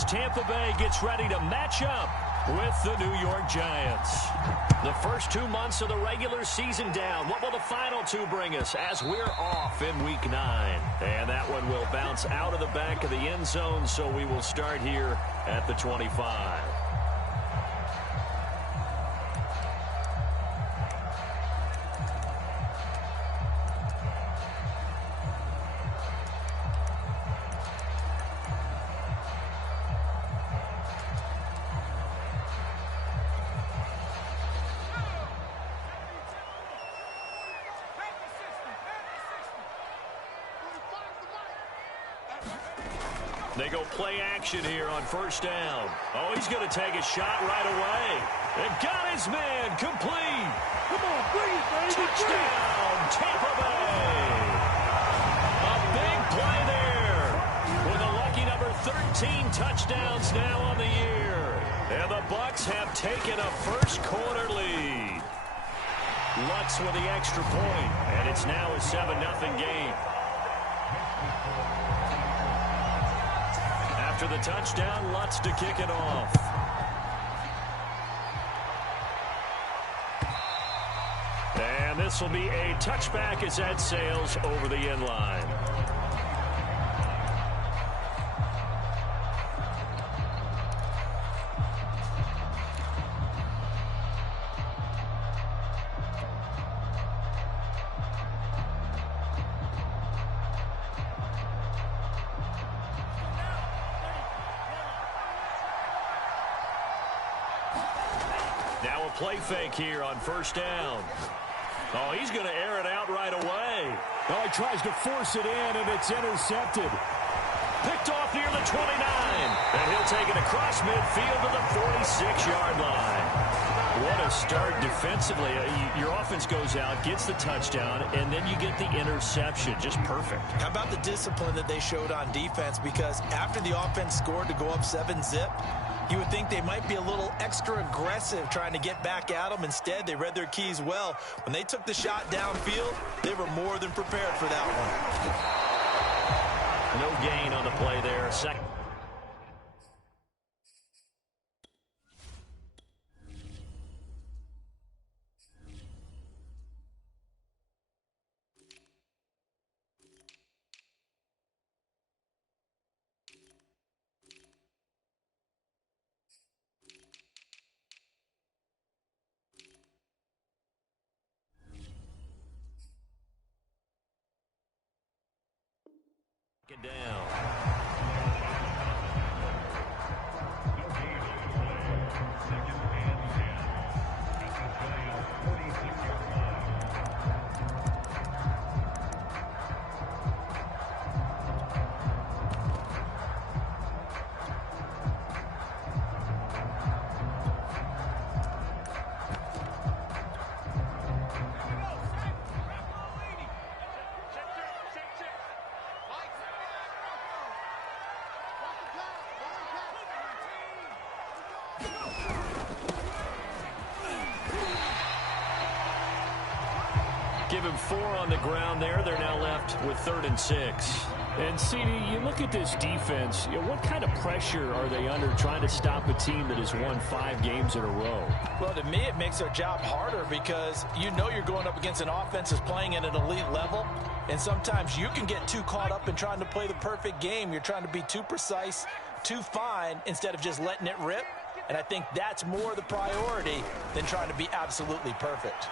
as Tampa Bay gets ready to match up with the New York Giants. The first 2 months of the regular season down. What will the final two bring us as we're off in Week 9? And that one will bounce out of the back of the end zone, so we will start here at the 25. They go play action here on first down. Oh, he's going to take a shot right away. And got his man complete. Come on, bring it, baby. Touchdown, Tampa Bay. A big play there. With a lucky number 13 touchdowns now on the year. And the Bucs have taken a first quarter lead. Lutz with the extra point. And it's now a 7-0 game. After the touchdown, Lutz to kick it off. And this will be a touchback as that sails over the end line. Now a play fake here on first down. Oh, he's going to air it out right away. Oh, he tries to force it in, and it's intercepted. Picked off near the 29. And he'll take it across midfield to the 46-yard line. What a start defensively. Your offense goes out, gets the touchdown, and then you get the interception. Just perfect. How about the discipline that they showed on defense? Because after the offense scored to go up 7-zip, you would think they might be a little extra aggressive trying to get back at them. Instead, they read their keys well. When they took the shot downfield, they were more than prepared for that one. No gain on the play there. Second. Down. Give him 4 on the ground there. They're now left with 3rd and 6. And, CD, you look at this defense, what kind of pressure are they under trying to stop a team that has won 5 games in a row? Well, to me, it makes their job harder because you know you're going up against an offense that's playing at an elite level, and sometimes you can get too caught up in trying to play the perfect game. You're trying to be too precise, too fine, instead of just letting it rip. And I think that's more the priority than trying to be absolutely perfect.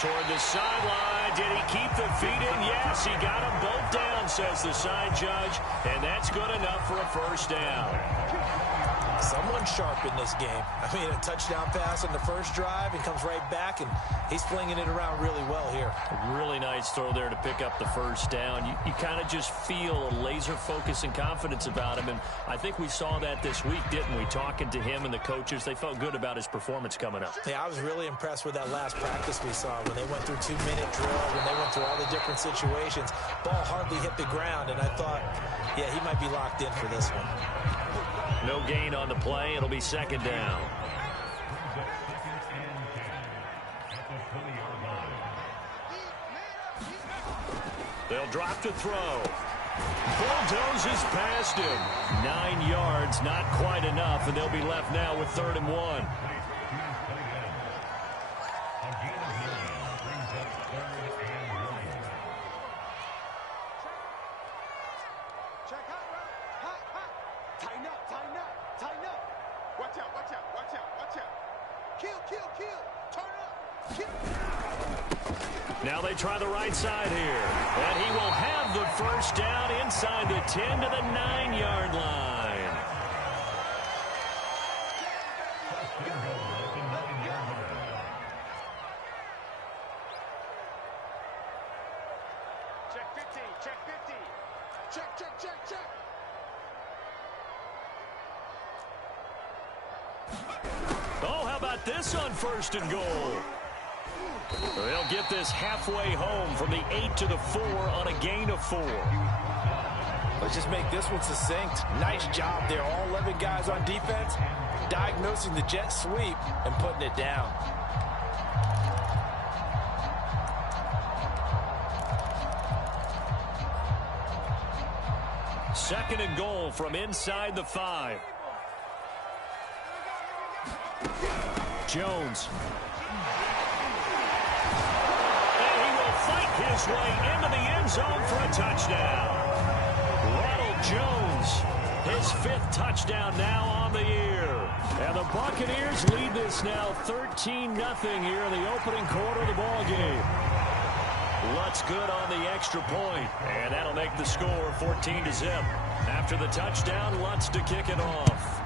Toward the sideline. Did he keep the feet in? Yes, he got them both down, says the side judge. And that's good enough for a first down. Someone sharp in this game. I mean, a touchdown pass on the first drive and comes right back, and he's flinging it around really well here. A really nice throw there to pick up the first down. You kind of just feel a laser focus and confidence about him, and I think we saw that this week, didn't we? Talking to him and the coaches, they felt good about his performance coming up. Yeah, I was really impressed with that last practice we saw when they went through 2-minute drill, when they went through all the different situations. Ball hardly hit the ground, and I thought, yeah, he might be locked in for this one. No gain on the play. It'll be 2nd down. They'll drop to throw. Bulldozes past lost him. 9 yards, not quite enough, and they'll be left now with 3rd and 1. Now they try the right side here. And he will have the first down inside the 10 to the 9-yard line. Check 50, check 50. Check. Oh, how about this on 1st and goal? They'll get this halfway home from the 8 to the 4 on a gain of 4. Let's just make this one succinct. Nice job there. All 11 guys on defense diagnosing the jet sweep and putting it down. Second and goal from inside the 5. Jones. Fight his way into the end zone for a touchdown. Ronald Jones, his 5th touchdown now on the year. And the Buccaneers lead this now 13-0 here in the opening quarter of the ball game. Lutz good on the extra point, and that'll make the score 14-0. After the touchdown, Lutz to kick it off.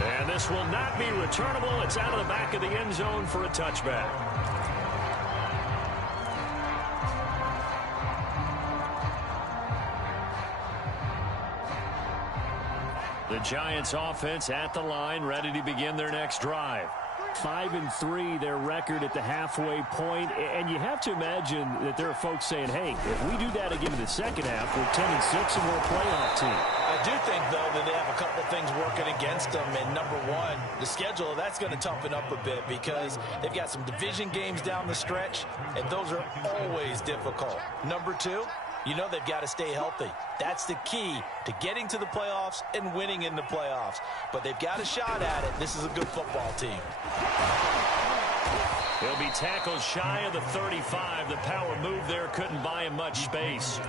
And this will not be returnable. It's out of the back of the end zone for a touchback. The Giants offense at the line, ready to begin their next drive. 5-3, their record at the halfway point. And you have to imagine that there are folks saying, hey, if we do that again in the second half, we're 10-6 and we're a playoff team. I do think, though, that they have a couple things working against them. And number one, the schedule, that's going to toughen up a bit because they've got some division games down the stretch, and those are always difficult. Number two, you know they've got to stay healthy. That's the key to getting to the playoffs and winning in the playoffs. But they've got a shot at it. This is a good football team. He'll be tackled shy of the 35. The power move there couldn't buy him much space.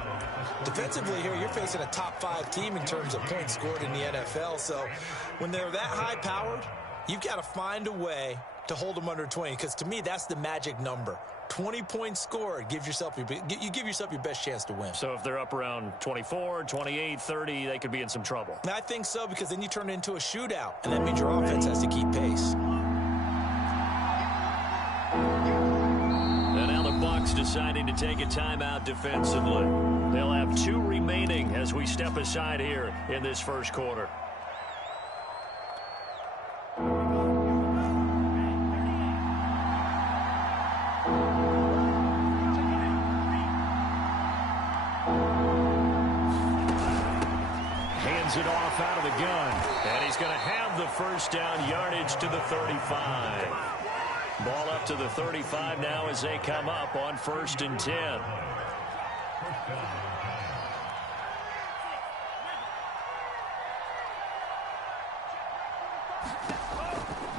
Defensively here, you're facing a top-5 team in terms of points scored in the NFL. So when they're that high-powered, you've got to find a way to hold them under 20. Because to me, that's the magic number. 20 points scored, you give yourself your best chance to win. So if they're up around 24, 28, 30, they could be in some trouble. And I think so, because then you turn it into a shootout, and that means your offense has to keep pace. And now the Bucs deciding to take a timeout defensively. They'll have 2 remaining as we step aside here in this first quarter. It off out of the gun, and he's going to have the first down, yardage to the 35. Ball up to the 35 now as they come up on 1st and 10.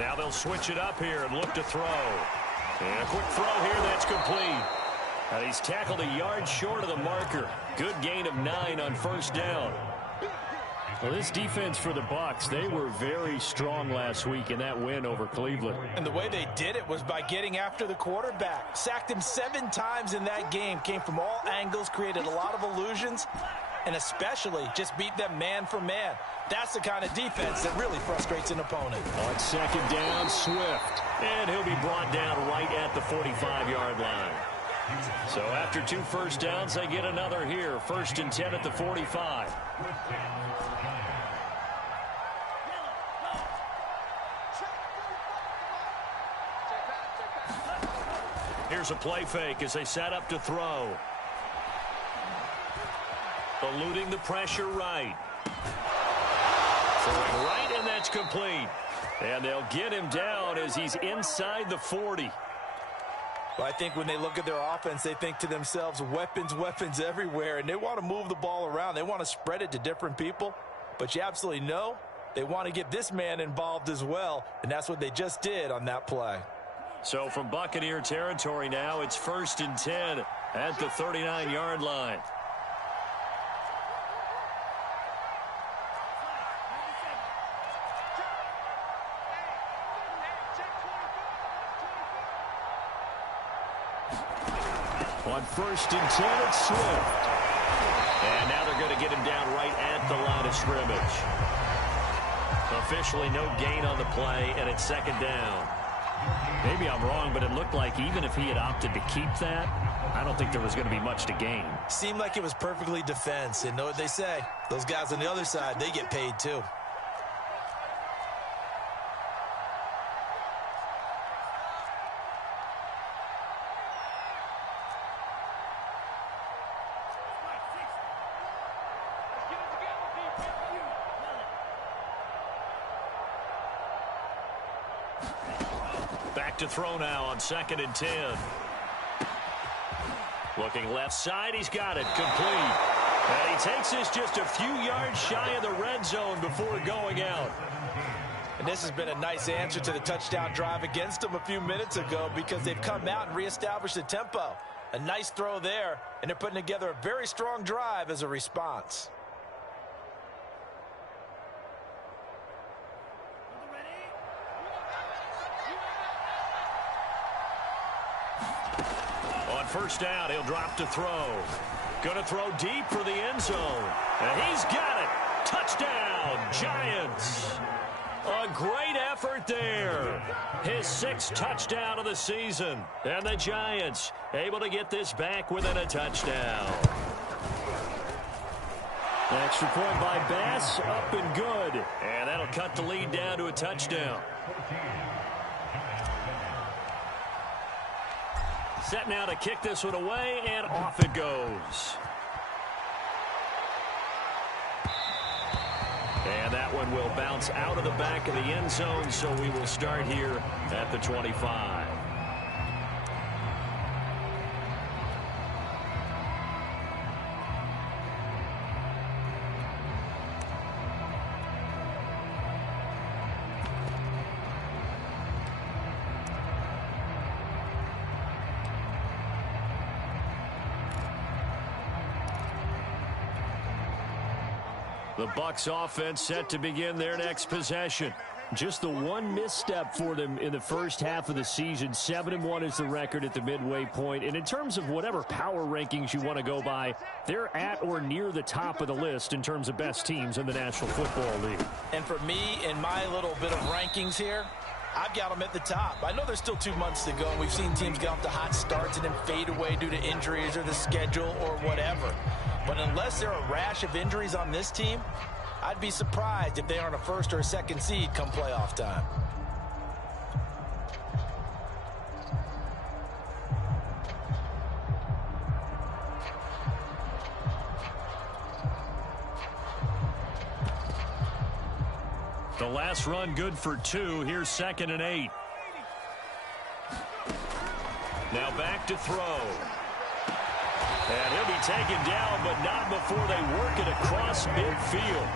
Now they'll switch it up here and look to throw. And a quick throw here that's complete. And he's tackled a yard short of the marker. Good gain of 9 on 1st down. Well, this defense for the Bucs, they were very strong last week in that win over Cleveland. And the way they did it was by getting after the quarterback. Sacked him 7 times in that game. Came from all angles, created a lot of illusions, and especially just beat them man for man. That's the kind of defense that really frustrates an opponent. On 2nd down, Swift. And he'll be brought down right at the 45-yard line. So after 2 first downs, they get another here. 1st and 10 at the 45. Here's a play fake as they set up to throw. Eluding the pressure right. Throwing right, and that's complete. And they'll get him down as he's inside the 40. Well, I think when they look at their offense, they think to themselves, weapons, weapons everywhere, and they want to move the ball around. They want to spread it to different people, but you absolutely know they want to get this man involved as well, and that's what they just did on that play. So from Buccaneer territory now, it's 1st and 10 at the 39-yard line. On 1st and 10, it's Swift. And now they're going to get him down right at the line of scrimmage. Officially no gain on the play, and it's 2nd down. Maybe I'm wrong, but it looked like even if he had opted to keep that, I don't think there was going to be much to gain. Seemed like it was perfectly defense. And know what they say? Those guys on the other side, they get paid too. Back to throw now on 2nd and 10. Looking left side, he's got it, complete. And he takes this just a few yards shy of the red zone before going out. And this has been a nice answer to the touchdown drive against them a few minutes ago, because they've come out and reestablished the tempo. A nice throw there, and they're putting together a very strong drive as a response. On 1st down, he'll drop to throw. Going to throw deep for the end zone. And he's got it. Touchdown, Giants. A great effort there. His 6th touchdown of the season. And the Giants able to get this back within a touchdown. Extra point by Bass, up and good. And that'll cut the lead down to a touchdown. Set now to kick this one away, and off it goes. And that one will bounce out of the back of the end zone, so we will start here at the 25. The Bucs offense set to begin their next possession. Just the one misstep for them in the first half of the season. 7-1 is the record at the midway point. And in terms of whatever power rankings you want to go by, they're at or near the top of the list in terms of best teams in the National Football League. And for me, in my little bit of rankings here, I've got them at the top. I know there's still 2 months to go, and we've seen teams get off to hot starts and then fade away due to injuries or the schedule or whatever. But unless there are a rash of injuries on this team, I'd be surprised if they aren't a 1st or a 2nd seed come playoff time. The last run good for 2. Here's 2nd and 8. Now back to throw. And he'll be taken down, but not before they work it across midfield.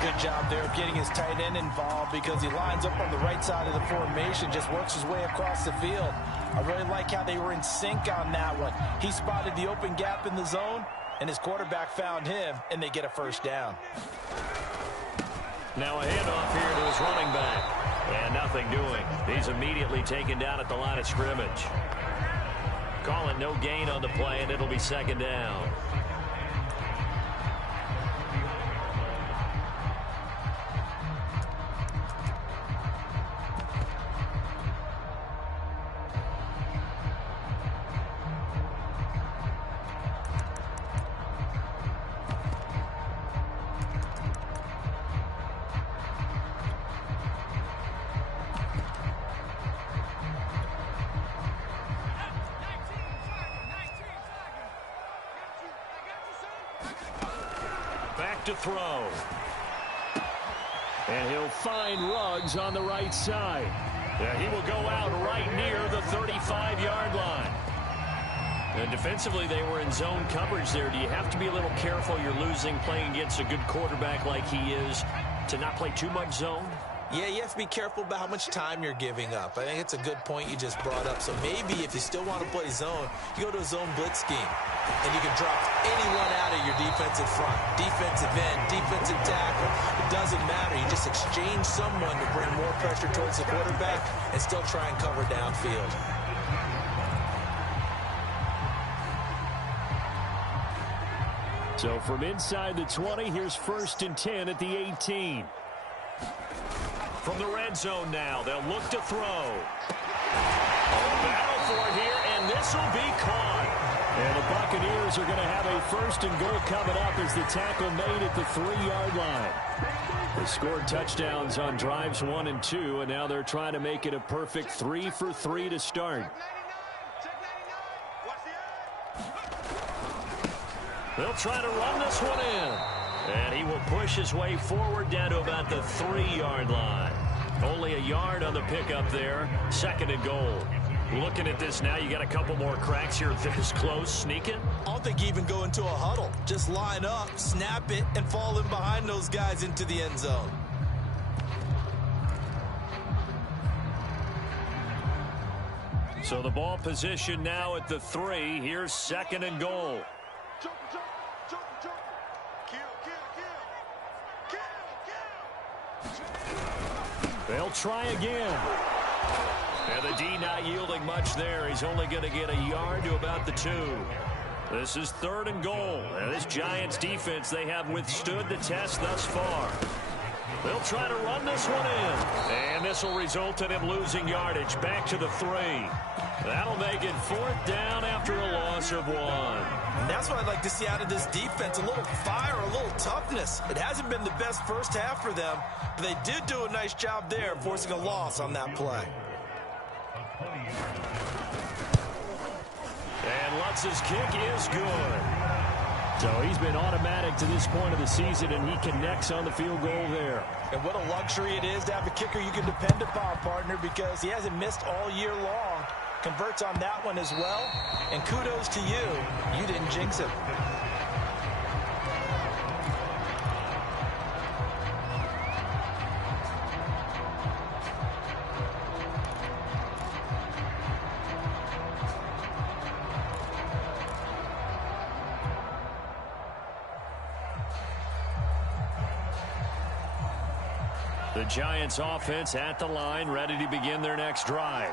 Good job there of getting his tight end involved, because he lines up on the right side of the formation, just works his way across the field. I really like how they were in sync on that one. He spotted the open gap in the zone, and his quarterback found him, and they get a 1st down. Now a handoff here to his running back. And nothing doing. He's immediately taken down at the line of scrimmage. Call it no gain on the play, and it'll be 2nd down. Back to throw. And he'll find Ruggs on the right side. Yeah, he will go out right near the 35-yard line. And defensively, they were in zone coverage there. Do you have to be a little careful? You're losing playing against a good quarterback like he is to not play too much zone? Yeah, you have to be careful about how much time you're giving up. I think it's a good point you just brought up. So maybe if you still want to play zone, you go to a zone blitz scheme. And you can drop anyone out of your defensive front. Defensive end, defensive tackle. It doesn't matter. You just exchange someone to bring more pressure towards the quarterback and still try and cover downfield. So from inside the 20, here's 1st and 10 at the 18. From the red zone now, they'll look to throw. Battle for it here, and this will be caught. And the Buccaneers are going to have a 1st and goal coming up as the tackle made at the 3-yard line. They scored touchdowns on drives 1 and 2, and now they're trying to make it a perfect 3 for 3 to start. They'll try to run this one in. And he will push his way forward down to about the 3-yard line. Only a yard on the pickup there. 2nd and goal. Looking at this now, you got a couple more cracks here this close. Sneaking. I don't think you even go into a huddle. Just line up, snap it, and fall in behind those guys into the end zone. So the ball position now at the 3. Here's 2nd and goal. They'll try again. And the D not yielding much there. He's only going to get a yard to about the 2. This is 3rd and goal. And this Giants defense, they have withstood the test thus far. They'll try to run this one in. And this will result in him losing yardage back to the 3. That'll make it 4th down after a loss of 1. And that's what I'd like to see out of this defense, a little fire, a little toughness. It hasn't been the best first half for them, but they did do a nice job there forcing a loss on that play. And Lutz's kick is good. So he's been automatic to this point of the season, and he connects on the field goal there. And what a luxury it is to have a kicker you can depend upon, partner, because he hasn't missed all year long. Converts on that one as well. And kudos to you. You didn't jinx it. The Giants offense at the line, ready to begin their next drive.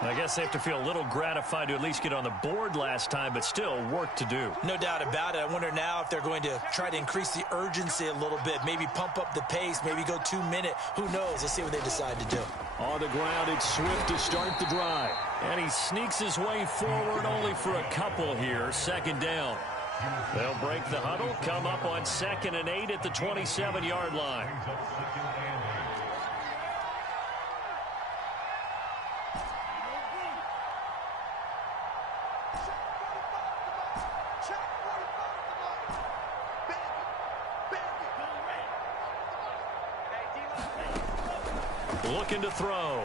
I guess they have to feel a little gratified to at least get on the board last time, but still work to do. No doubt about it. I wonder now if they're going to try to increase the urgency a little bit, maybe pump up the pace, maybe go 2-minute. Who knows? Let's see what they decide to do. On the ground, it's Swift to start the drive. And he sneaks his way forward only for a couple here. 2nd down. They'll break the huddle, come up on 2nd and 8 at the 27-yard line. Looking to throw.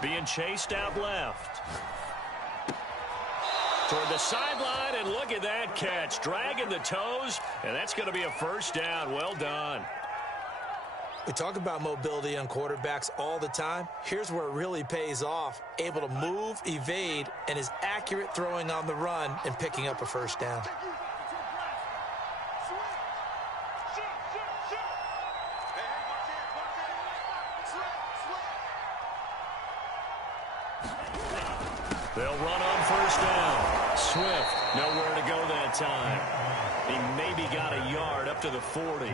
Being chased out left. Toward the sideline, and look at that catch. Dragging the toes, and that's going to be a 1st down. Well done. We talk about mobility on quarterbacks all the time. Here's where it really pays off. Able to move, evade, and is accurate throwing on the run and picking up a 1st down. They'll run on 1st down. Swift, nowhere to go that time. He maybe got a yard up to the 40.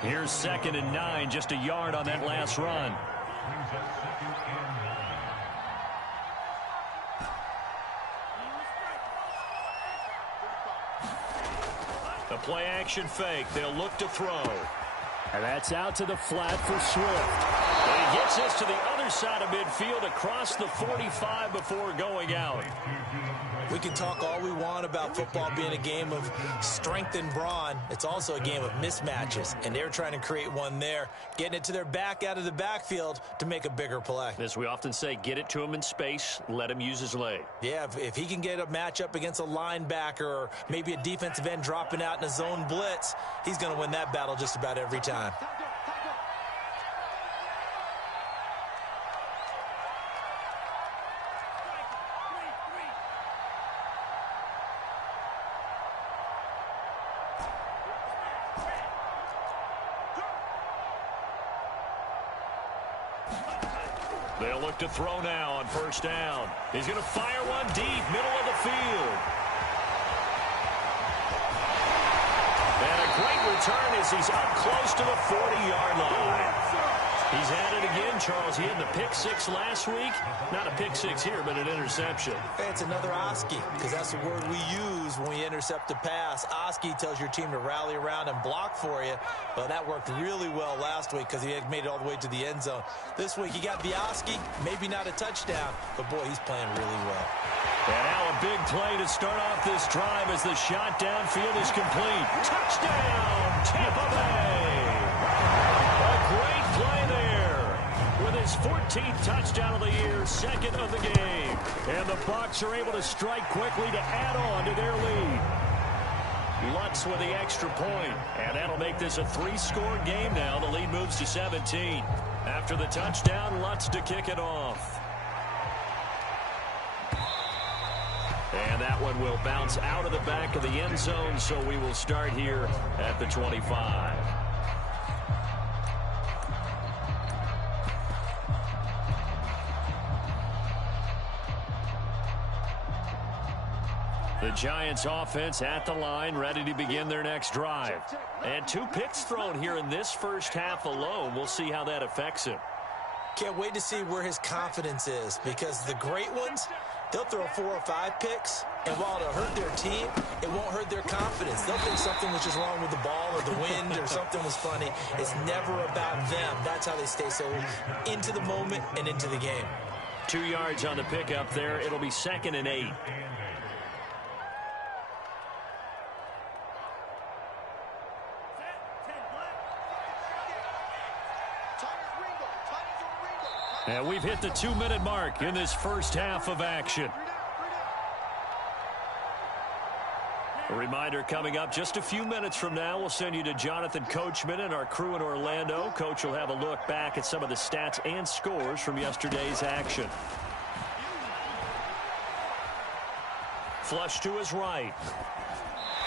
Here's 2nd and 9, just a yard on that last run. The play action fake. They'll look to throw. And that's out to the flat for Swift. And he gets this to the other other side of midfield across the 45 before going out. We can talk all we want about football being a game of strength and brawn. It's also a game of mismatches, and they're trying to create one there, getting it to their back out of the backfield to make a bigger play. As we often say, get it to him in space, let him use his leg. Yeah, if he can get a matchup against a linebacker or maybe a defensive end dropping out in a zone blitz, he's going to win that battle just about every time. They'll look to throw now on first down. He's going to fire one deep, middle of the field. And a great return as he's up close to the 40-yard line. He's had it again, Charles. He had the pick six last week. Not a pick six here, but an interception. Hey, it's another Oski, because that's the word we use when we intercept a pass. Oski tells your team to rally around and block for you. Well, that worked really well last week because he had made it all the way to the end zone. This week, he got the Oski, maybe not a touchdown, but boy, he's playing really well. And now a big play to start off this drive as the shot downfield is complete. Touchdown, Tampa Bay! A great play there with his 14th touchdown of the year, second of the game. And the Bucs are able to strike quickly to add on to their lead. Lutz with the extra point, and that'll make this a three-score game now. The lead moves to 17. After the touchdown, Lutz to kick it off. And that one will bounce out of the back of the end zone, so we will start here at the 25. The Giants offense at the line, ready to begin their next drive. And 2 picks thrown here in this first half alone. We'll see how that affects him. Can't wait to see where his confidence is, because the great ones, they'll throw 4 or 5 picks, and while it'll hurt their team, it won't hurt their confidence. They'll think something was just wrong with the ball or the wind or something was funny. It's never about them. That's how they stay so into the moment and into the game. 2 yards on the pickup there. It'll be 2nd and 8. And we've hit the 2-minute mark in this first half of action. A reminder coming up just a few minutes from now, we'll send you to Jonathan Coachman and our crew in Orlando. Coach will have a look back at some of the stats and scores from yesterday's action. Flush to his right.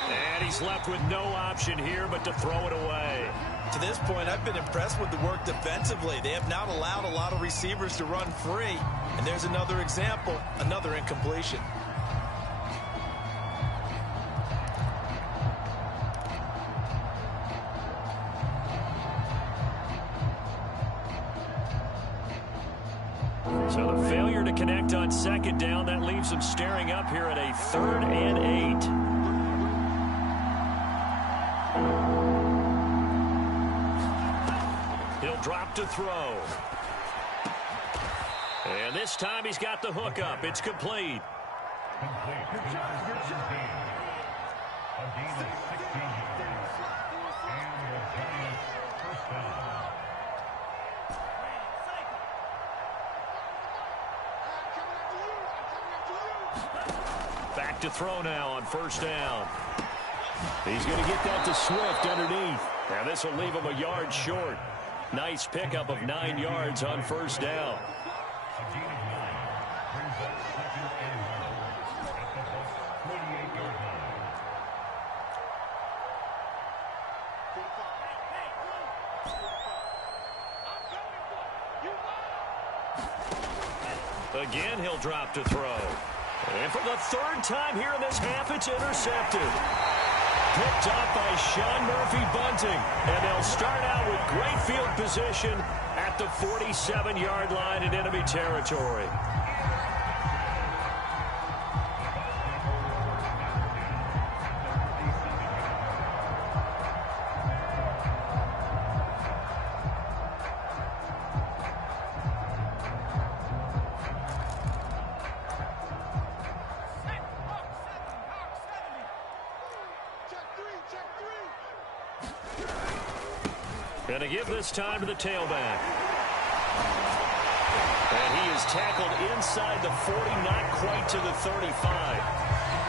And he's left with no option here but to throw it away. To this point, I've been impressed with the work defensively. They have not allowed a lot of receivers to run free. And there's another example, another incompletion. So the failure to connect on second down, that leaves them staring up here at a 3rd and 8. He'll drop to throw. And this time he's got the hook up. It's complete. Back to throw now on first down. He's going to get that to Swift underneath. And this will leave him a yard short. Nice pickup of 9 yards on first down. Again, he'll drop to throw. And for the 3rd time here in this half, it's intercepted. Picked up by Sean Murphy-Bunting. And they'll start out with great field position at the 47-yard line in enemy territory. And to give this time to the tailback. And he is tackled inside the 40, not quite to the 35.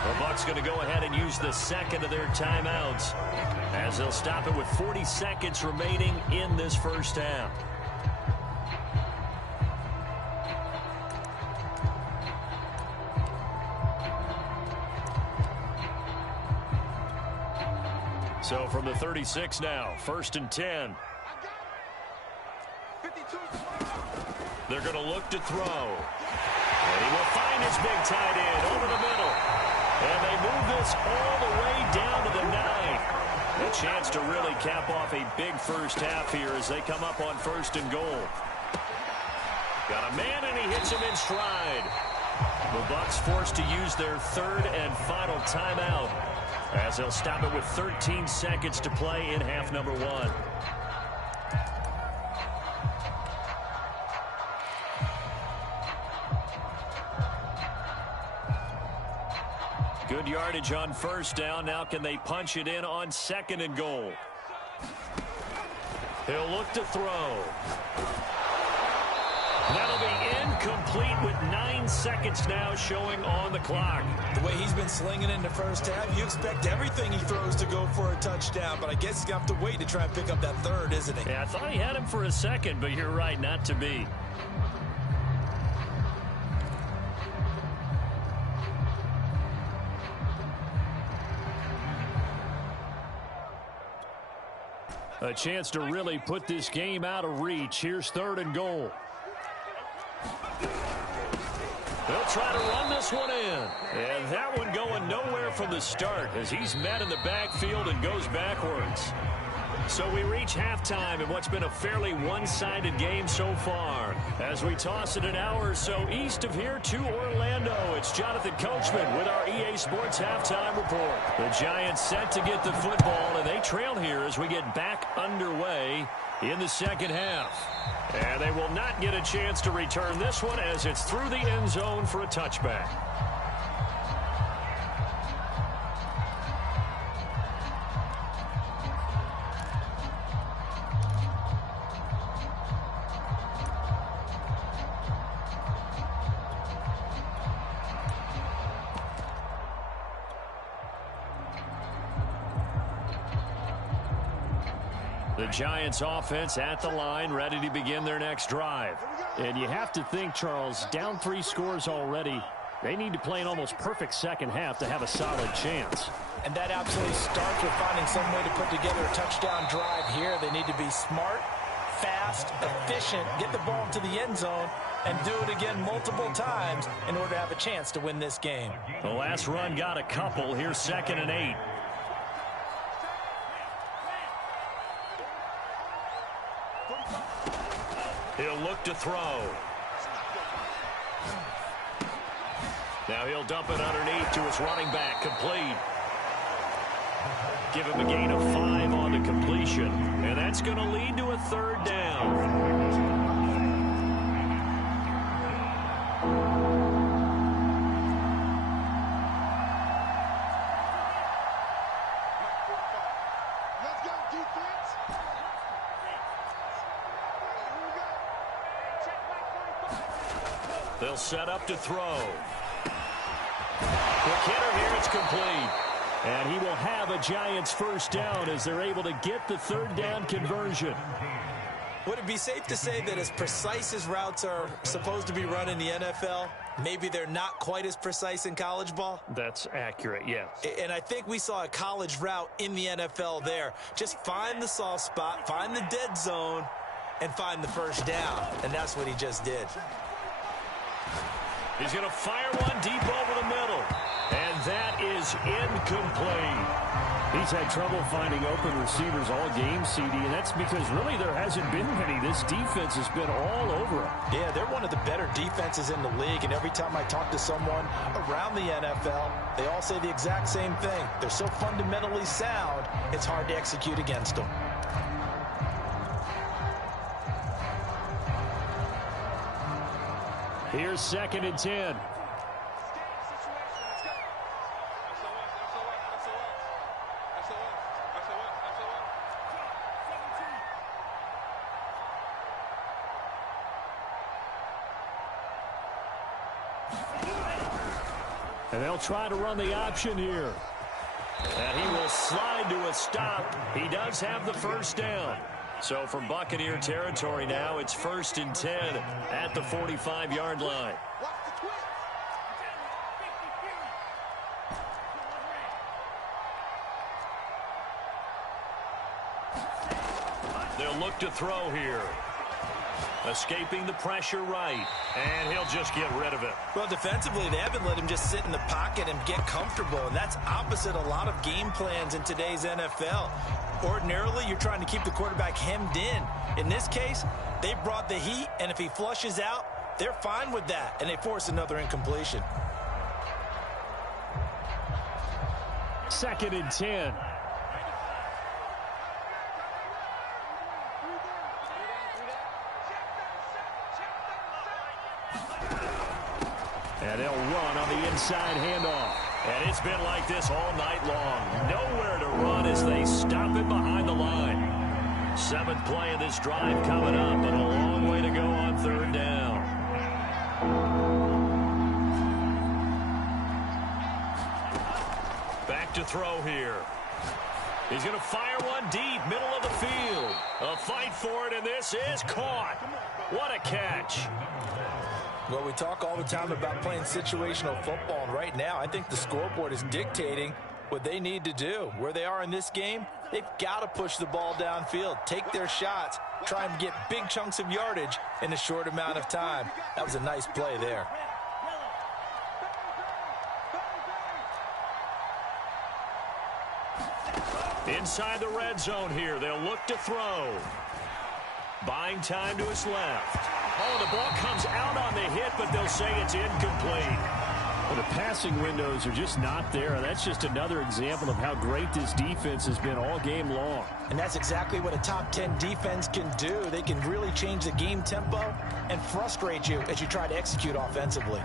The Bucs going to go ahead and use the second of their timeouts as they'll stop it with 40 seconds remaining in this first half. So from the 36 now, 1st and 10. They're going to look to throw. And he will find his big tight end over the middle. And they move this all the way down to the 9. A chance to really cap off a big first half here as they come up on 1st and goal. Got a man, and he hits him in stride. The Bucs forced to use their 3rd and final timeout as they'll stop it with 13 seconds to play in half number 1. Good yardage on 1st down. Now can they punch it in on 2nd and goal? He'll look to throw. That'll be incomplete with 9 seconds now showing on the clock. The way he's been slinging in the first half, you expect everything he throws to go for a touchdown, but I guess he's going to have to wait to try and pick up that 3rd, isn't he? Yeah, I thought he had him for a second, but you're right, not to be. A chance to really put this game out of reach. Here's 3rd and goal. They'll try to run this one in. And that one going nowhere from the start as he's met in the backfield and goes backwards. So we reach halftime in what's been a fairly one-sided game so far. As we toss it an hour or so east of here to Orlando, it's Jonathan Coachman with our EA Sports Halftime Report. The Giants set to get the football, and they trail here as we get back underway in the second half. And they will not get a chance to return this one as it's through the end zone for a touchback. The Giants offense at the line, ready to begin their next drive. And you have to think, Charles, down 3 scores already. They need to play an almost perfect second half to have a solid chance. And that absolutely starts with finding some way to put together a touchdown drive here. They need to be smart, fast, efficient, get the ball into the end zone, and do it again multiple times in order to have a chance to win this game. The last run got a couple. Here's 2nd and 8. He'll look to throw. Now he'll dump it underneath to his running back. Complete. Give him a gain of 5 on the completion. And that's going to lead to a 3rd down. They'll set up to throw. Quick hitter here, it's complete. And he will have a Giants 1st down as they're able to get the 3rd down conversion. Would it be safe to say that as precise as routes are supposed to be run in the NFL, maybe they're not quite as precise in college ball? That's accurate, yes. And I think we saw a college route in the NFL there. Just find the soft spot, find the dead zone, and find the 1st down. And that's what he just did. He's going to fire one deep over the middle. And that is incomplete. He's had trouble finding open receivers all game, CD, and that's because really there hasn't been many. This defense has been all over him. Yeah, they're one of the better defenses in the league, and every time I talk to someone around the NFL, they all say the exact same thing. They're so fundamentally sound, it's hard to execute against them. Here's 2nd and 10. And they'll try to run the option here. And he will slide to a stop. He does have the first down. So from Buccaneer territory now, it's 1st and 10 at the 45-yard line. They'll look to throw here. Escaping the pressure right. And he'll just get rid of it. Well, defensively, they haven't let him just sit in the pocket and get comfortable. And that's opposite a lot of game plans in today's NFL. Ordinarily, you're trying to keep the quarterback hemmed in. In this case, they brought the heat, and if he flushes out, they're fine with that, and they force another incompletion. 2nd and 10. And they'll run on the inside handoff. And it's been like this all night long. Nowhere to run as they stop it behind the line. 7th play of this drive coming up, and a long way to go on 3rd down. Back to throw here. He's going to fire one deep, middle of the field. A fight for it, and this is caught. What a catch. Well, we talk all the time about playing situational football, and right now I think the scoreboard is dictating what they need to do. Where they are in this game, they've got to push the ball downfield, take their shots, try and get big chunks of yardage in a short amount of time. That was a nice play there. Inside the red zone here, they'll look to throw. Buying time to his left. Oh, the ball comes out on the hit, but they'll say it's incomplete. Well, the passing windows are just not there. That's just another example of how great this defense has been all game long. And that's exactly what a top 10 defense can do. They can really change the game tempo and frustrate you as you try to execute offensively.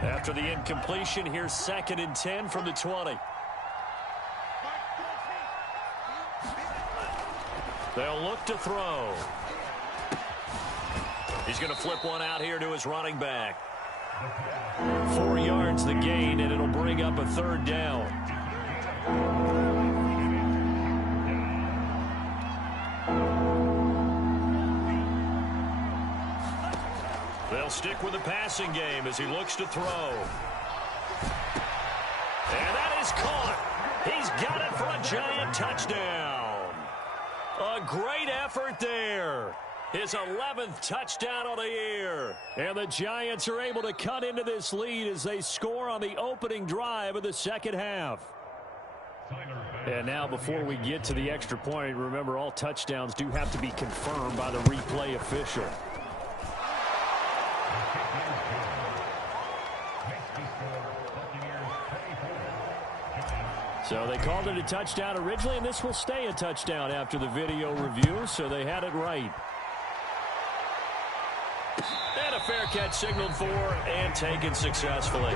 After the incompletion, here's 2nd and 10 from the 20. They'll look to throw. He's going to flip one out here to his running back. 4 yards the gain, and it'll bring up a 3rd down. They'll stick with the passing game as he looks to throw. And that is caught. He's got it for a giant touchdown. A great effort there. His 11th touchdown on the year. And the Giants are able to cut into this lead as they score on the opening drive of the second half. And now before we get to the extra point, remember all touchdowns do have to be confirmed by the replay official. So they called it a touchdown originally, and this will stay a touchdown after the video review, so they had it right. And a fair catch signaled for and taken successfully.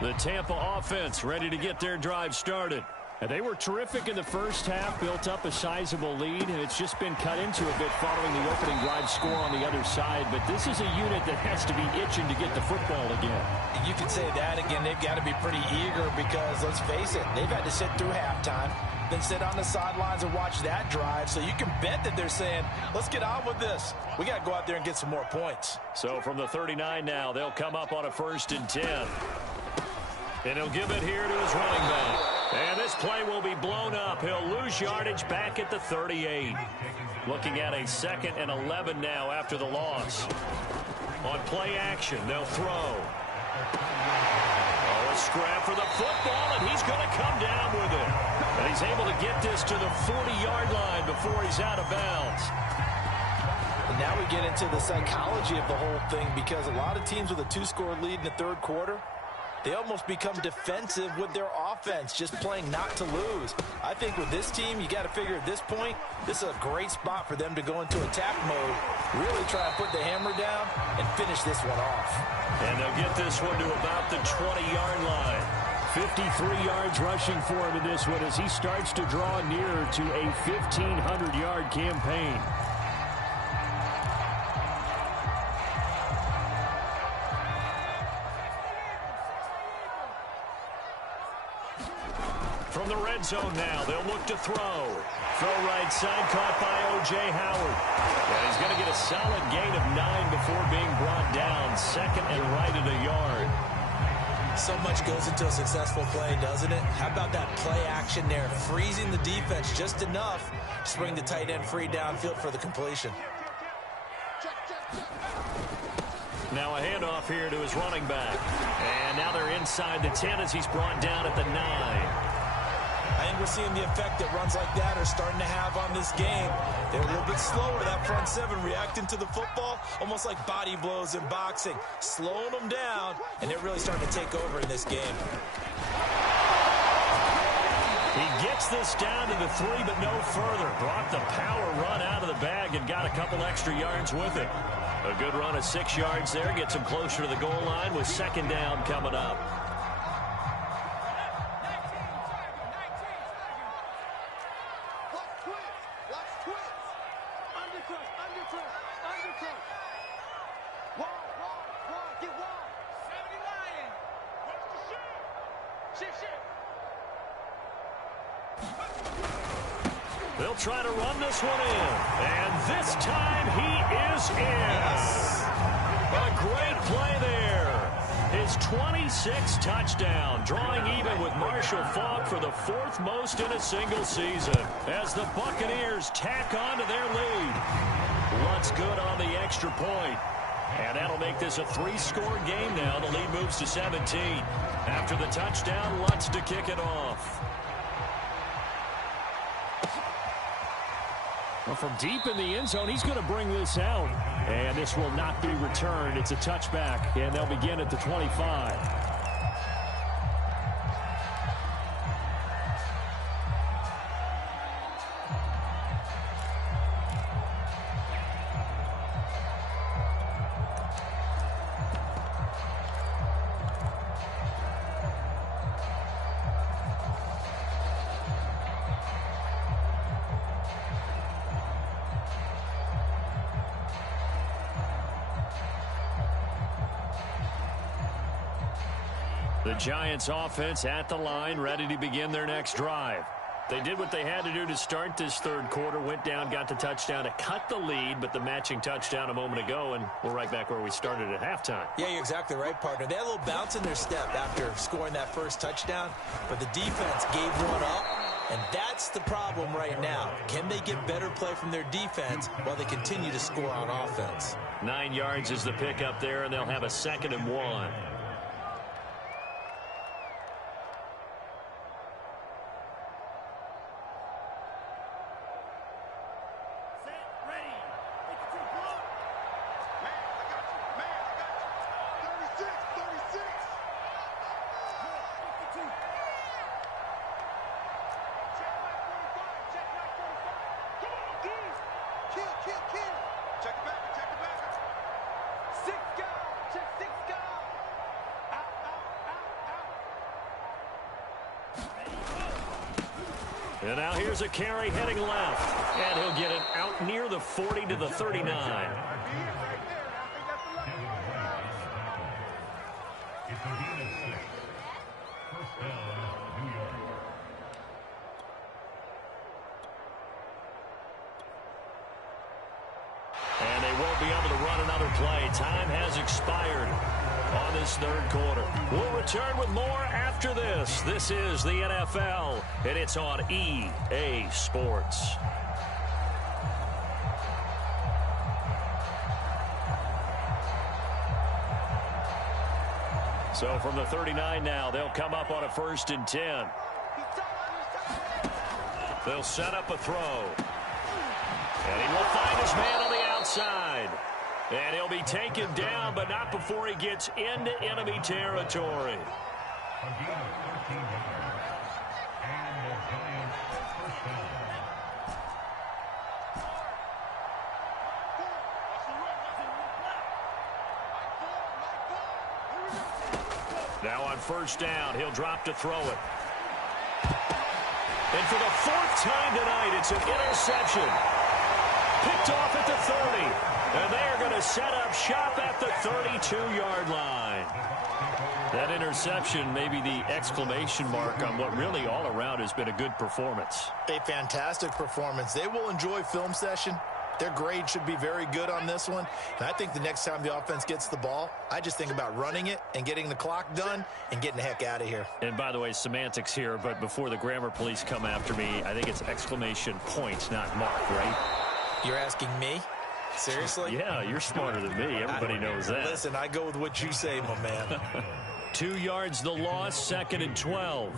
The Tampa offense ready to get their drive started. And they were terrific in the first half, built up a sizable lead, and it's just been cut into a bit following the opening drive score on the other side. But this is a unit that has to be itching to get the football again. You could say that again. They've got to be pretty eager because, let's face it, they've had to sit through halftime, then sit on the sidelines and watch that drive. So you can bet that they're saying, let's get on with this. We got to go out there and get some more points. So from the 39 now, they'll come up on a 1st and 10. And he'll give it here to his running back. And this play will be blown up. He'll lose yardage back at the 38. Looking at a 2nd and 11 now after the loss. On play action, they'll throw. Oh, a scrap for the football, and he's going to come down with it. And he's able to get this to the 40-yard line before he's out of bounds. And now we get into the psychology of the whole thing because a lot of teams with a 2-score lead in the 3rd quarter, they almost become defensive with their offense, just playing not to lose. I think with this team, you got to figure at this point, this is a great spot for them to go into attack mode, really try and put the hammer down and finish this one off. And they'll get this one to about the 20-yard line. 53 yards rushing for him in this one as he starts to draw near to a 1,500-yard campaign. From the red zone now, they'll look to throw. Throw right side, caught by O.J. Howard. And he's going to get a solid gain of 9 before being brought down. Second and right at a yard. So much goes into a successful play, doesn't it? How about that play action there, freezing the defense just enough to bring the tight end free downfield for the completion. Now a handoff here to his running back. And now they're inside the 10 as he's brought down at the 9. I think we're seeing the effect that runs like that are starting to have on this game. They're a little bit slower, that front seven, reacting to the football, almost like body blows in boxing, slowing them down, and they're really starting to take over in this game. He gets this down to the 3, but no further. Brought the power run out of the bag and got a couple extra yards with it. A good run of 6 yards there, gets him closer to the goal line with second down coming up. They'll try to run this one in. And this time he is in. Yes. A great play there. His 26th touchdown, drawing even with Marshall Faulk for the 4th most in a single season. As the Buccaneers tack on to their lead. Lutt's good on the extra point. And that'll make this a 3-score game now. The lead moves to 17. After the touchdown, Lutt's to kick it off. Well, from deep in the end zone, he's going to bring this out. And this will not be returned. It's a touchback, and they'll begin at the 25. The Giants offense at the line, ready to begin their next drive. They did what they had to do to start this third quarter, went down, got the touchdown to cut the lead, but the matching touchdown a moment ago, and we're right back where we started at halftime. Yeah, you're exactly right, partner. They had a little bounce in their step after scoring that first touchdown, but the defense gave one up, and that's the problem right now. Can they get better play from their defense while they continue to score on offense? 9 yards is the pickup there, and they'll have a 2nd and 1. And now here's a carry heading left. And he'll get it out near the 40 to the 39. And they won't be able to run another play. Time has expired on this third quarter. We'll return with more after this. This is the NFL, and it's on EA Sports. So from the 39 now, they'll come up on a 1st and 10. They'll set up a throw. And he will find his man on the outside. And he'll be taken down, but not before he gets into enemy territory. Now on first down, he'll drop to throw it. And for the fourth time tonight, it's an interception. Picked off at the 30. And they are going to set up shop at the 32-yard line. That interception may be the exclamation mark on what really all around has been a good performance. A fantastic performance. They will enjoy film session. Their grade should be very good on this one. And I think the next time the offense gets the ball, I just think about running it and getting the clock done and getting the heck out of here. And by the way, semantics here, but before the grammar police come after me, I think it's exclamation point, not mark, right? You're asking me? Seriously? Yeah, you're smarter than me. Everybody knows that. Listen, I go with what you say, my man. 2 yards the loss, 2nd and 12.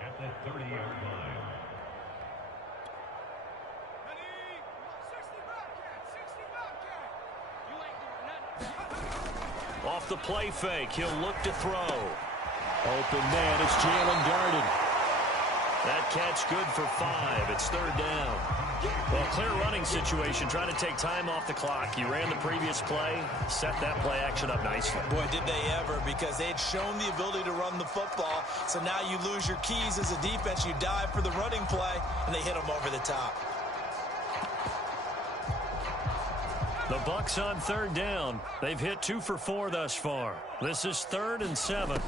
At the 30-yard line. Off the play fake, he'll look to throw. Open man, it's Jalen Darden. That catch good for 5. It's 3rd down. Well, clear running situation, trying to take time off the clock. You ran the previous play, set that play action up nicely. Boy, did they ever, because they'd shown the ability to run the football. So now you lose your keys as a defense. You dive for the running play, and they hit them over the top. The Bucs on 3rd down. They've hit 2 for 4 thus far. This is 3rd and 7.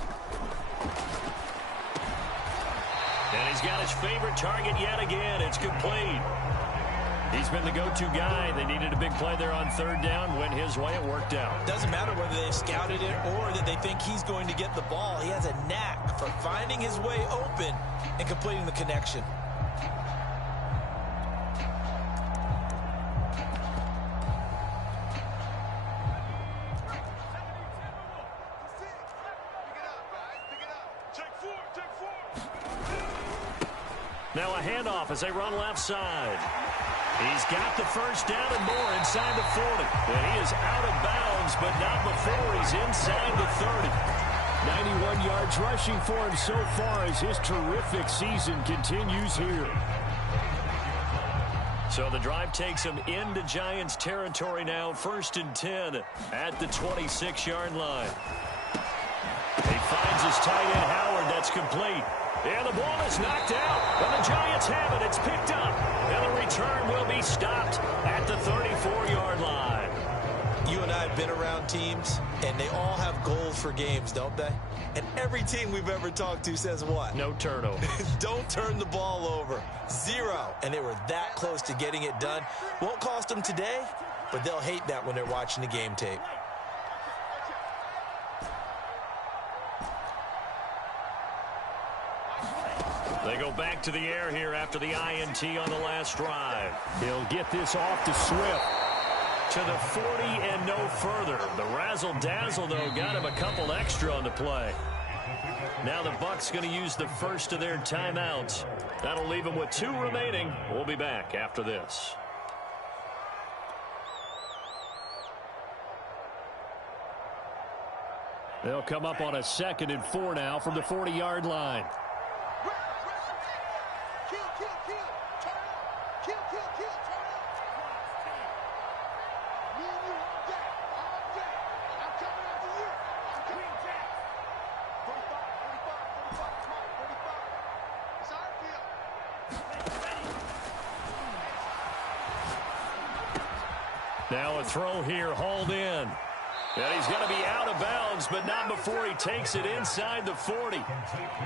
And he's got his favorite target yet again. It's complete. He's been the go-to guy. They needed a big play there on 3rd down. Went his way. It worked out. Doesn't matter whether they've scouted it or that they think he's going to get the ball. He has a knack for finding his way open and completing the connection. Now a handoff as they run left side. He's got the first down and more inside the 40. And he is out of bounds, but not before he's inside the 30. 91 yards rushing for him so far as his terrific season continues here. So the drive takes him into Giants territory now. 1st and 10 at the 26-yard line. He finds his tight end Howard. That's complete. And the ball is knocked out. And the Giants have it. It's picked up. And the return will be stopped at the 34-yard line. You and I have been around teams, and they all have goals for games, don't they? And every team we've ever talked to says what? No turnover. Don't turn the ball over. 0. And they were that close to getting it done. Won't cost them today, but they'll hate that when they're watching the game tape. They go back to the air here after the INT on the last drive. He'll get this off to Swift. To the 40 and no further. The razzle-dazzle, though, got him a couple extra on the play. Now the Bucs going to use the first of their timeouts. That'll leave them with 2 remaining. We'll be back after this. They'll come up on a 2nd and 4 now from the 40-yard line. Now a throw here, hauled in. And he's going to be out of bounds, but not before he takes it inside the 40.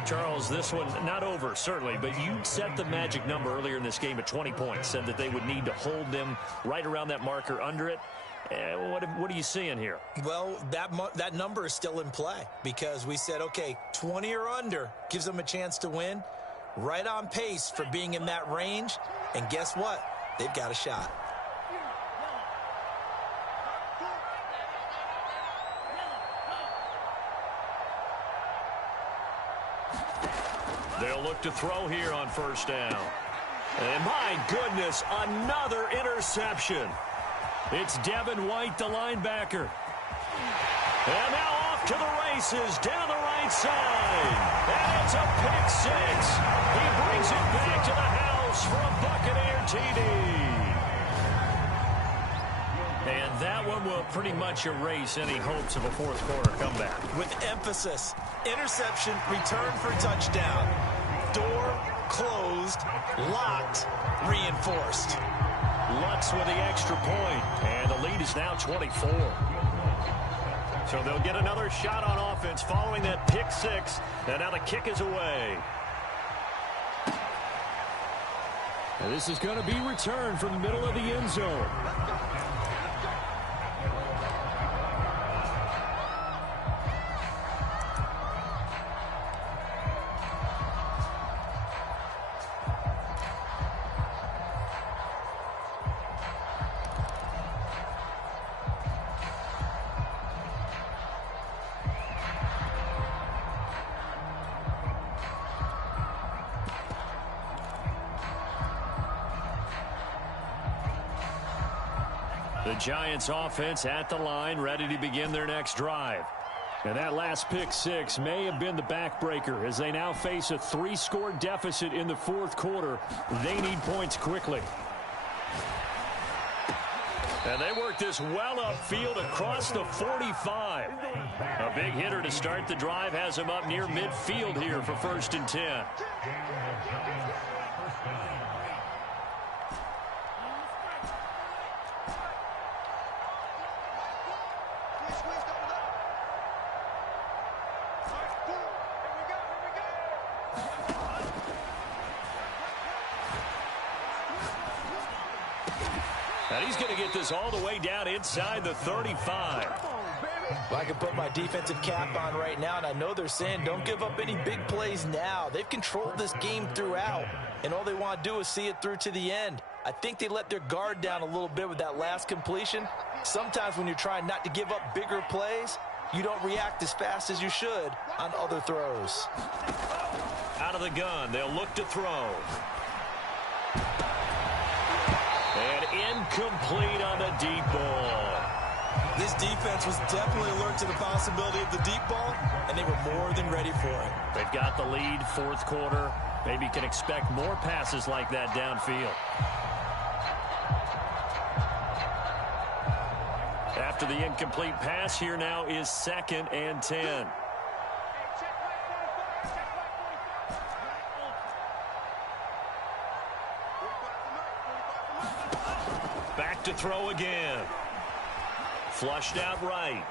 Charles, this one not over, certainly, but you set the magic number earlier in this game at 20 points, said that they would need to hold them right around that marker under it. What are you seeing here? Well, that number is still in play because we said, okay, 20 or under gives them a chance to win. Right on pace for being in that range. And guess what? They've got a shot. They'll look to throw here on first down. And my goodness, another interception. It's Devin White, the linebacker. And now off to the races, down the right side. And it's a pick six. He brings it back to the house for a Buccaneer TD. And that one will pretty much erase any hopes of a fourth quarter comeback. With emphasis, interception, return for touchdown. Door closed, locked, reinforced. Lutz with the extra point, and the lead is now 24. So they'll get another shot on offense following that pick six, and now the kick is away. And this is going to be returned from the middle of the end zone. The Giants offense at the line, ready to begin their next drive. And that last pick six may have been the backbreaker as they now face a 3-score deficit in the fourth quarter. They need points quickly. And they work this well upfield across the 45. A big hitter to start the drive has him up near midfield here for 1st and 10. And he's going to get this all the way down inside the 35. Well, I can put my defensive cap on right now, and I know they're saying don't give up any big plays now. They've controlled this game throughout, and all they want to do is see it through to the end. I think they let their guard down a little bit with that last completion. Sometimes when you're trying not to give up bigger plays, you don't react as fast as you should on other throws. Out of the gun, they'll look to throw. And incomplete on the deep ball. This defense was definitely alert to the possibility of the deep ball, and they were more than ready for it. They've got the lead, fourth quarter. Maybe can expect more passes like that downfield. After the incomplete pass, here now is 2nd and 10. Back to throw again. Flushed out right.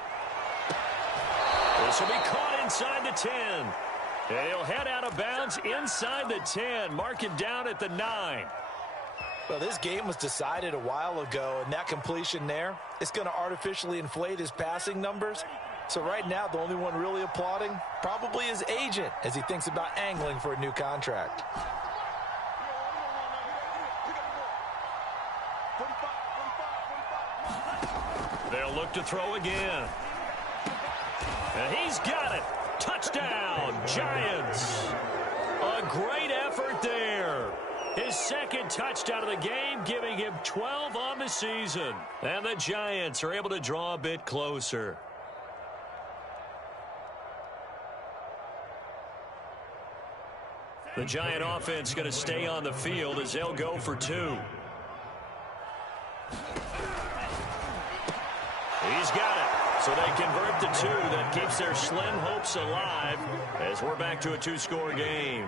This will be caught inside the 10. And he'll head out of bounds inside the 10. Mark it down at the 9. Well, this game was decided a while ago, and that completion there is going to artificially inflate his passing numbers. So right now, the only one really applauding probably his agent as he thinks about angling for a new contract. They'll look to throw again. And he's got it. Touchdown, Giants. A great effort there. His 2nd touchdown of the game, giving him 12 on the season. And the Giants are able to draw a bit closer. The Giant offense going to stay on the field as they'll go for 2. He's got it. So they convert the 2. That keeps their slim hopes alive as we're back to a 2-score game.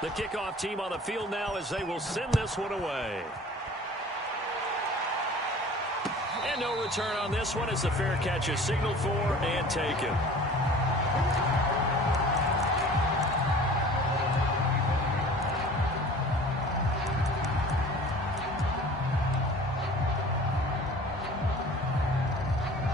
The kickoff team on the field now as they will send this one away. And no return on this one as the fair catch is signaled for and taken.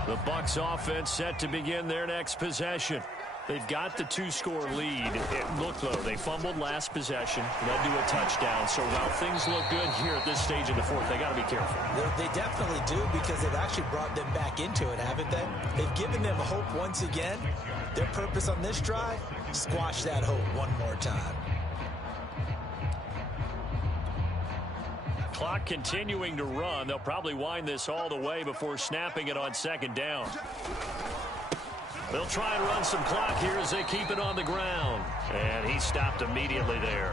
The Bucs offense set to begin their next possession. They've got the 2-score lead. Look, though, they fumbled last possession, led to a touchdown. So while things look good here at this stage in the fourth, they got to be careful. They definitely do, because they've actually brought them back into it, haven't they? They've given them hope once again. Their purpose on this drive, squash that hope one more time. Clock continuing to run. They'll probably wind this all the way before snapping it on second down. They'll try and run some clock here as they keep it on the ground. And he stopped immediately there.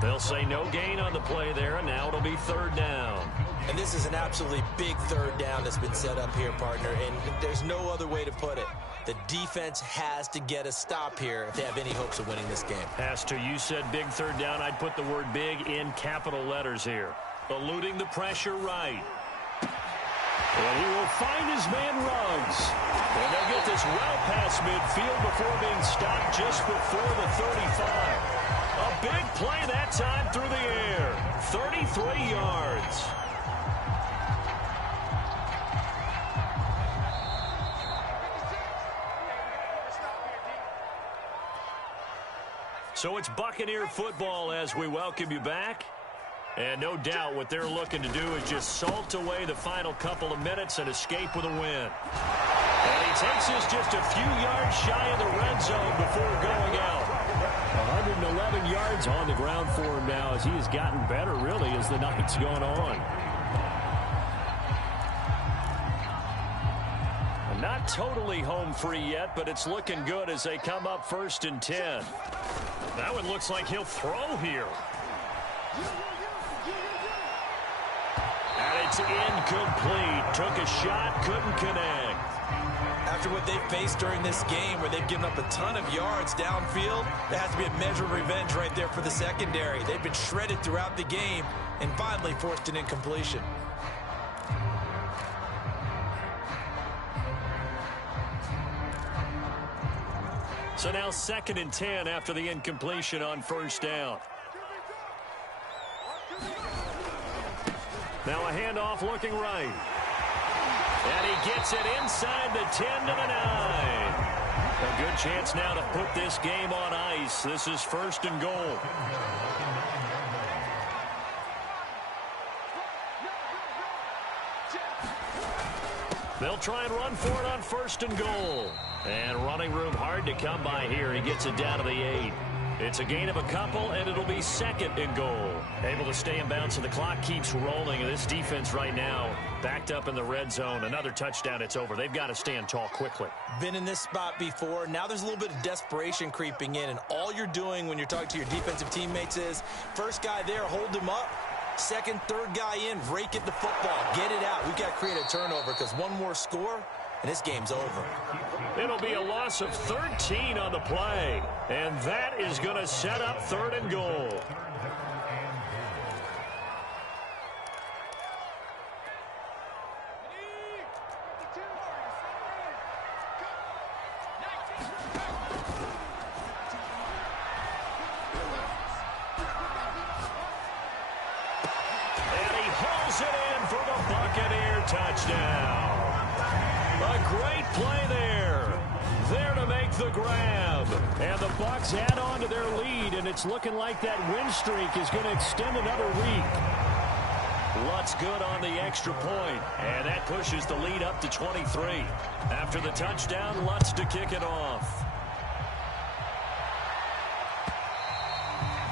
They'll say no gain on the play there, and now it'll be third down. And this is an absolutely big third down that's been set up here, partner, and there's no other way to put it. The defense has to get a stop here if they have any hopes of winning this game. Has to. You said big third down. I'd put the word big in capital letters here. Eluding the pressure right. And he will find his man Ruggs. And they'll get this well past midfield before being stopped just before the 35. A big play that time through the air. 33 yards. So it's Buccaneer football as we welcome you back. And no doubt what they're looking to do is just salt away the final couple of minutes and escape with a win. And he takes this just a few yards shy of the red zone before going out. 111 yards on the ground for him now as he has gotten better, really, as the night's gone on. Not totally home free yet, but it's looking good as they come up 1st and 10. That one looks like he'll throw here. And it's incomplete. Took a shot, couldn't connect. After what they faced during this game where they've given up a ton of yards downfield, there has to be a measure of revenge right there for the secondary. They've been shredded throughout the game and finally forced an incompletion. So now 2nd and 10 after the incompletion on 1st down. Now a handoff looking right. And he gets it inside the 10 to the 9. A good chance now to put this game on ice. This is 1st and goal. They'll try and run for it on 1st and goal. And running room hard to come by here. He gets it down to the 8. It's a gain of a couple, and it'll be 2nd and goal. Able to stay in bounds, and the clock keeps rolling. And this defense right now backed up in the red zone. Another touchdown, it's over. They've got to stand tall quickly. Been in this spot before. Now there's a little bit of desperation creeping in, and all you're doing when you're talking to your defensive teammates is, first guy there, hold him up. Second, third guy in, rake at the football. Get it out. We've got to create a turnover because one more score, and this game's over. It'll be a loss of 13 on the play. And that is going to set up 3rd and goal. It in for the Buccaneer touchdown. A great play there. There to make the grab. And the Bucs add on to their lead, and it's looking like that win streak is going to extend another week. Lutz good on the extra point, and that pushes the lead up to 23. After the touchdown, Lutz to kick it off.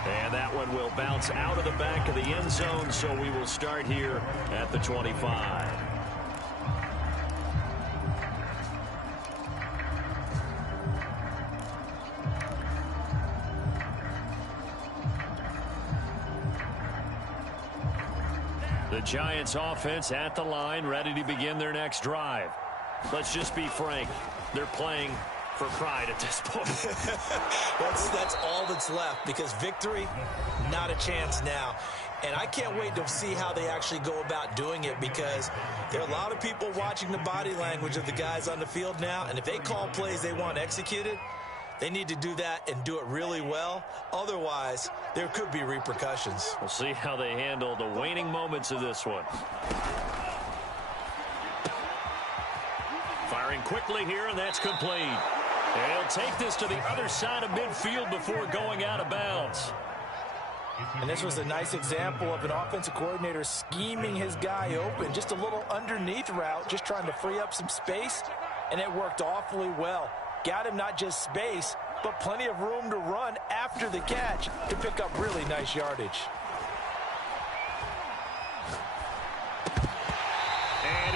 And that one will bounce out of the back of the end zone, so we will start here at the 25. The Giants offense at the line, ready to begin their next drive. Let's just be frank. They're playing for pride at this point. That's all that's left, because victory, not a chance now. And I can't wait to see how they actually go about doing it, because there are a lot of people watching the body language of the guys on the field now, and if they call plays they want executed, they need to do that and do it really well. Otherwise, there could be repercussions. We'll see how they handle the waning moments of this one. Firing quickly here, and that's complete. And he'll take this to the other side of midfield before going out of bounds. And this was a nice example of an offensive coordinator scheming his guy open. Just a little underneath route, just trying to free up some space, and it worked awfully well. Got him not just space, but plenty of room to run after the catch to pick up really nice yardage.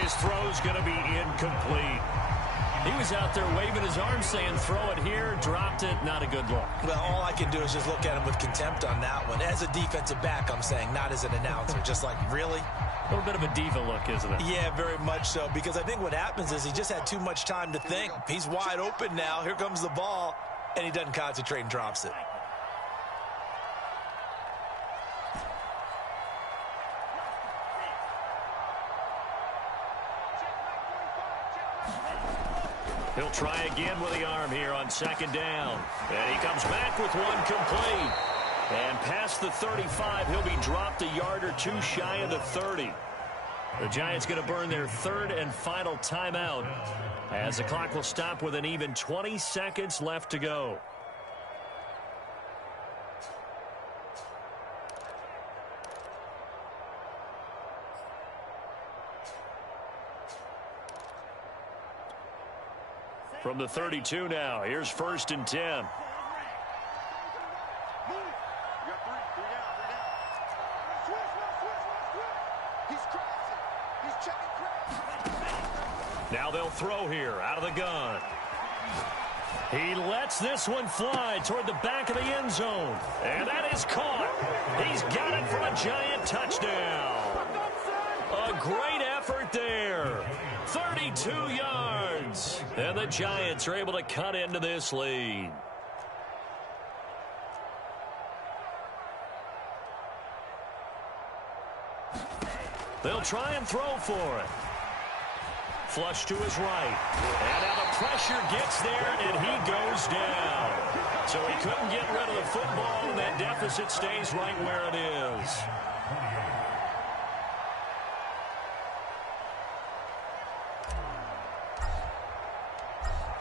his throw's going to be incomplete. He was out there waving his arms saying, throw it here, dropped it, not a good look. Well, all I can do is just look at him with contempt on that one. As a defensive back, I'm saying, not as an announcer. Just like, really? A little bit of a diva look, isn't it? Yeah, very much so, because I think what happens is he just had too much time to think. He's wide open now. Here comes the ball, and he doesn't concentrate and drops it. He'll try again with the arm here on second down. And he comes back with one complete. And past the 35, he'll be dropped a yard or two shy of the 30. The Giants going to burn their third and final timeout as the clock will stop with an even 20 seconds left to go. From the 32 now, here's 1st and 10. You got three down. Switch. He's crossing. He's checking cross. Now they'll throw here out of the gun. He lets this one fly toward the back of the end zone. And that is caught. He's got it for a Giant touchdown. A great effort there. 32 yards. And the Giants are able to cut into this lead. They'll try and throw for it. Flush to his right. And now the pressure gets there, and he goes down. So he couldn't get rid of the football, and that deficit stays right where it is.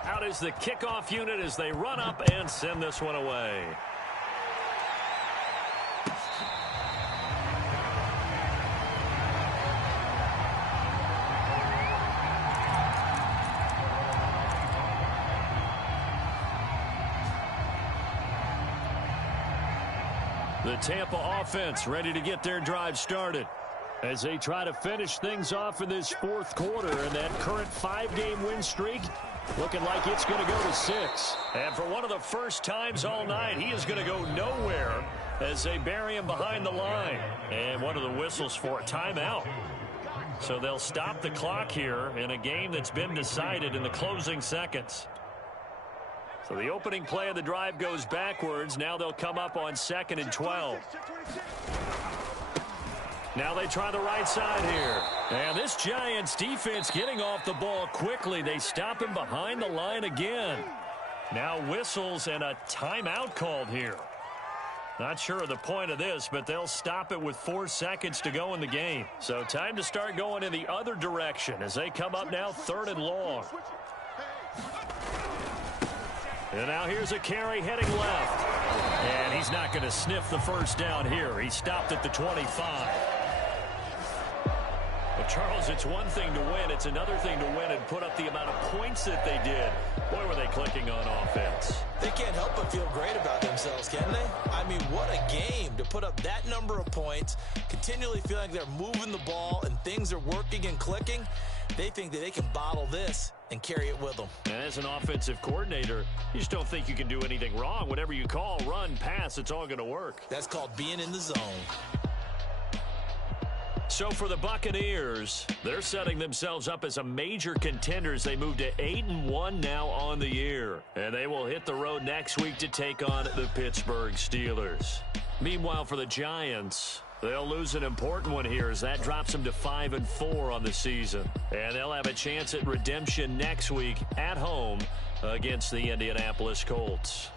Out is the kickoff unit as they run up and send this one away. The Tampa offense ready to get their drive started as they try to finish things off in this fourth quarter, and that current 5-game win streak looking like it's going to go to 6. And for one of the first times all night, he is going to go nowhere as they bury him behind the line. And one of the whistles for a timeout. So they'll stop the clock here in a game that's been decided in the closing seconds. So the opening play of the drive goes backwards. Now they'll come up on 2nd and 12. Now they try the right side here. And this Giants defense getting off the ball quickly. They stop him behind the line again. Now whistles and a timeout called here. Not sure of the point of this, but they'll stop it with 4 seconds to go in the game. So time to start going in the other direction as they come up now 3rd and long. And now here's a carry heading left. And he's not going to sniff the first down here. He stopped at the 25. Well, Charles, it's one thing to win. It's another thing to win and put up the amount of points that they did. Boy, were they clicking on offense. They can't help but feel great about themselves, can they? I mean, what a game to put up that number of points, continually feeling like they're moving the ball and things are working and clicking. They think that they can bottle this and carry it with them. And as an offensive coordinator, you just don't think you can do anything wrong. Whatever you call, run, pass, it's all going to work. That's called being in the zone. So for the Buccaneers, they're setting themselves up as a major contender as they move to 8-1 now on the year. And they will hit the road next week to take on the Pittsburgh Steelers. Meanwhile, for the Giants, they'll lose an important one here as that drops them to 5-4 on the season. And they'll have a chance at redemption next week at home against the Indianapolis Colts.